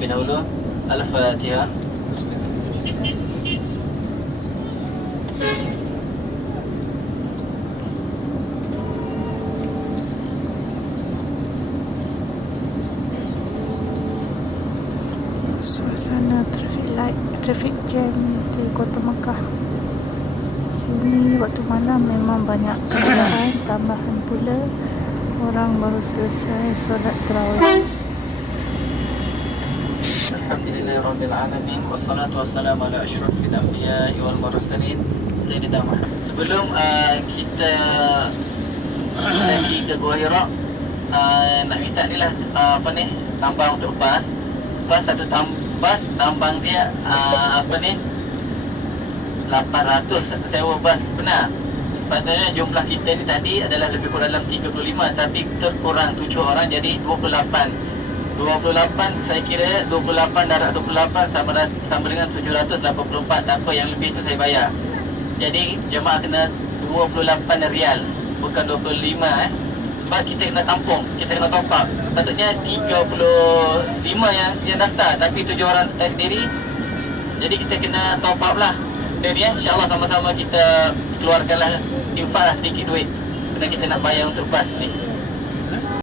terlebih dahulu. Al-Fatihah. Suasana traffic jam di Kota Mekah. Sini waktu malam memang banyak kenderaan, tambahan pula orang baru selesai solat tarawih. Alhamdulillahirabbil alamin wassalatu wassalamu ala asyrafil anbiya'i wal mursalin sayyidina Muhammad. Sebelum kita pergi ke Gua Hira, nak minta ni lah tambang untuk bas. Bas satu bas tambang dia 800 sewa bas sebenar. Sepatutnya jumlah kita ni tadi adalah lebih kurang dalam 35, tapi terkurang 7 orang jadi 28 saya kira 28 darab 28 sama dengan 784. Tak apa, yang lebih tu saya bayar. Jadi jemaah kena 28 rial, bukan 25 sebab kita kena tampung, kita kena top up. Patutnya 35 yang daftar, tapi 7 orang terdiri. Jadi kita kena top up lah. Dan ni insyaAllah sama-sama kita keluarkanlah, infak lah sedikit duit, kerana kita nak bayar untuk bas ni.